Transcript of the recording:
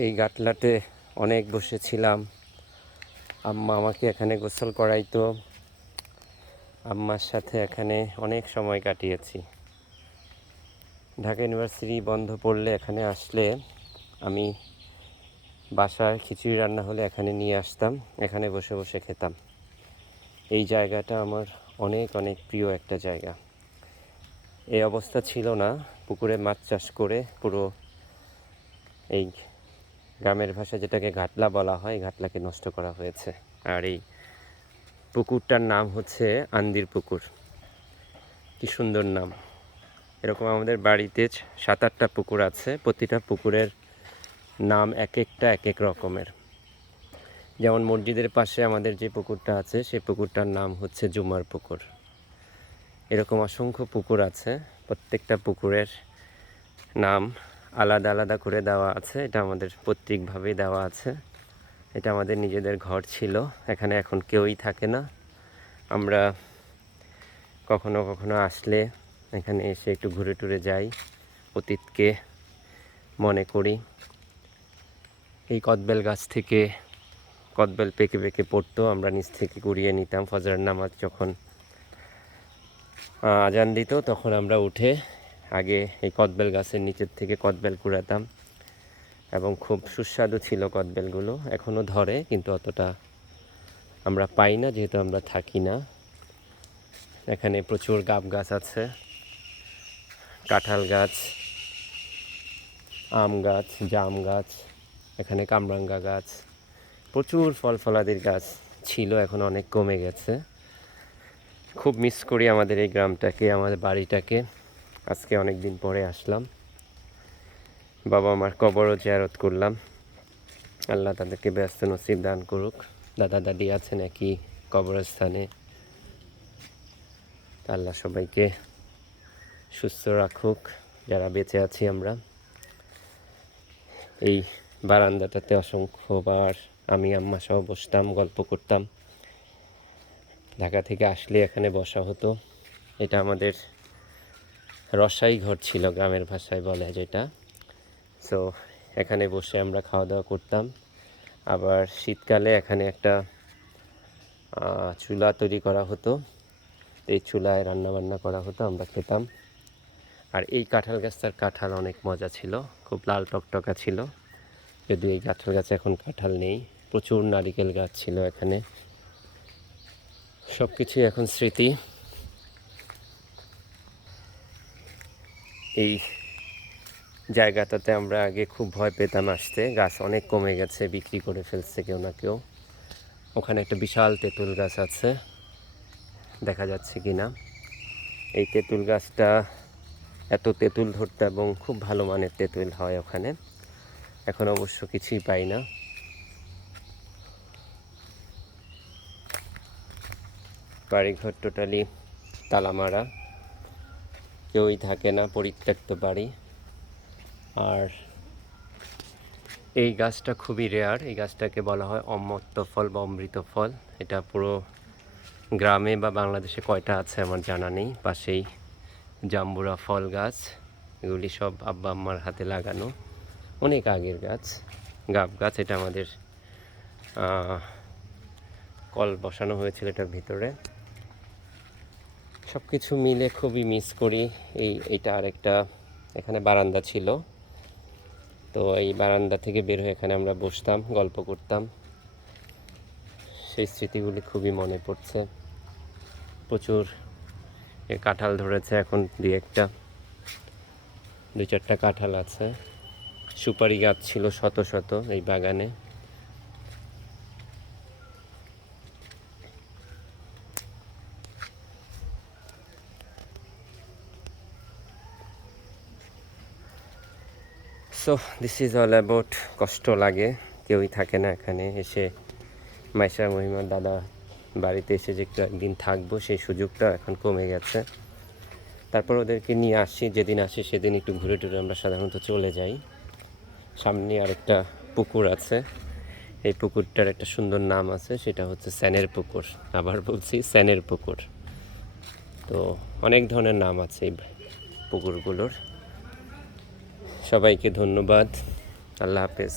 এই গাটলাতে অনেক বসেছিলাম। আম্মা আমাকে এখানে গোসল করাইতো। আম্মার সাথে এখানে অনেক সময় কাটিয়েছি। ঢাকা ইউনিভার্সিটি বন্ধ পড়লে এখানে আসলে আমি বাসার খিচুড়ি রান্না হলে এখানে নিয়ে আসতাম, এখানে বসে বসে খেতাম। এই জায়গাটা আমার অনেক অনেক প্রিয় একটা জায়গা। এই অবস্থা ছিল না, পুকুরে মাছ চাষ করে পুরো এই গ্রামের ভাষায় যেটাকে ঘাটলা বলা হয়, ঘাটলাকে নষ্ট করা হয়েছে। আর এই পুকুরটার নাম হচ্ছে আন্দির পুকুর। কি সুন্দর নাম। এরকম আমাদের বাড়িতে সাত আটটা পুকুর আছে, প্রতিটা পুকুরের নাম এক একটা, এক এক রকমের। যেমন মসজিদের পাশে আমাদের যে পুকুরটা আছে, সেই পুকুরটার নাম হচ্ছে জুমার পুকুর। এরকম অসংখ্য পুকুর আছে, প্রত্যেকটা পুকুরের নাম আলাদা আলাদা করে দেওয়া আছে। এটা আমাদের পৈতৃকভাবেই দেওয়া আছে। এটা আমাদের নিজেদের ঘর ছিল। এখানে এখন কেউই থাকে না। আমরা কখনো কখনো আসলে এখানে এসে একটু ঘুরে টুরে যাই, অতীতকে মনে করি। এই কদবেল গাছ থেকে কদবেল পেকে পেকে পড়তো। আমরা নিচ থেকে কুড়িয়ে নিতাম। ফজর নামাজ যখন আজান দিত, তখন আমরা উঠে আগে এই কদবেল গাছের নিচের থেকে কদবেল কুড়াতাম এবং খুব সুস্বাদু ছিল কদবেলগুলো এখনও ধরে, কিন্তু অতটা আমরা পাই না, যেহেতু আমরা থাকি না। এখানে প্রচুর গাব গাছ আছে, কাঁঠাল গাছ, আম গাছ, জাম গাছ, এখানে কামরাঙ্গা গাছ, প্রচুর ফল ফলাদির গাছ ছিল, এখন অনেক কমে গেছে। খুব মিস করি আমাদের এই গ্রামটাকে, আমাদের বাড়িটাকে। আজকে অনেক দিন পরে আসলাম। বাবা মার কবরও জিয়ারত করলাম। আল্লাহ তাদেরকে ব্যস্ত নসিব দান করুক। দাদা দাদি আছেন একই কবরস্থানে। আল্লাহ সবাইকে সুস্থ রাখুক, যারা বেঁচে আছি আমরা। এই বারান্দাটাতে অসংখ্যবার আমি আম্মা সহ বসতাম, গল্প করতাম। ঢাকা থেকে আসলে এখানে বসা হতো। এটা আমাদের রসাই ঘর ছিল গ্রামের ভাষায় বলে যেটা। সো এখানে বসে আমরা খাওয়া দাওয়া করতাম। আবার শীতকালে এখানে একটা চুলা তৈরি করা হতো। এই চুলায় রান্না বান্না করা হতো, আমরা খেতাম। আর এই কাঁঠাল গাছটার কাঁঠাল অনেক মজা ছিল, খুব লাল টকটকা ছিল। যদিও এই কাঁঠাল গাছে এখন কাঁঠাল নেই, প্রচুর নারিকেল গাছ ছিল এখানে। সব কিছুই এখন স্মৃতি। এই জায়গাটাতে আমরা আগে খুব ভয় পেতাম আসতে। গাছ অনেক কমে গেছে, বিক্রি করে ফেলছে কেউ না কেউ। ওখানে একটা বিশাল তেঁতুল গাছ আছে, দেখা যাচ্ছে কি না। এই তেঁতুল গাছটা এত তেঁতুল ধরতে এবং খুব ভালো মানের তেঁতুল হয় ওখানে। এখন অবশ্য কিছুই পাই না। বাড়িঘর টোটালি তালামারা। কেউই থাকে না, পরিত্যক্ত বাড়ি। আর এই গাছটা খুবই রেয়ার এই গাছটাকে বলা হয় অমৃত ফল বা অমৃত ফল। এটা পুরো গ্রামে বা বাংলাদেশে কয়টা আছে আমার জানা নেই। পাশেই জাম্বুরা ফল গাছ, এগুলি সব আব্বা আম্মার হাতে লাগানো। অনেক আগের গাছ, গাব গাছ, এটা আমাদের কল বসানো হয়েছিল এটার ভিতরে। সব কিছু মিলে খুবই মিস করি। এই, এটা আর একটা এখানে বারান্দা ছিল। তো এই বারান্দা থেকে বের হয়ে এখানে আমরা বসতাম, গল্প করতাম। সেই স্মৃতিগুলি খুবই মনে পড়ছে। প্রচুর কাঁঠাল ধরেছে এখন দুই একটা। দু চারটা কাঁঠাল আছে। সুপারি গাছ ছিল শত শত এই বাগানে। So this is all about কষ্ট লাগে। কেউই থাকে না এখানে। এসে মাইশা মহিমার দাদা বাড়িতে এসে যে একদিন থাকব, সেই সুযোগটা এখন কমে গেছে। তারপর ওদেরকে নিয়ে আসি। যেদিন আসি সেদিন একটু ঘুরে টুরে আমরা সাধারণত চলে যাই। সামনে আরেকটা পুকুর আছে। এই পুকুরটার একটা সুন্দর নাম আছে, সেটা হচ্ছে স্যানের পুকুর। আবার বলছি স্যানের পুকুর। তো অনেক ধরনের নাম আছে এই পুকুরগুলোর। সবাইকে ধন্যবাদ আল্লাহ হাফেজ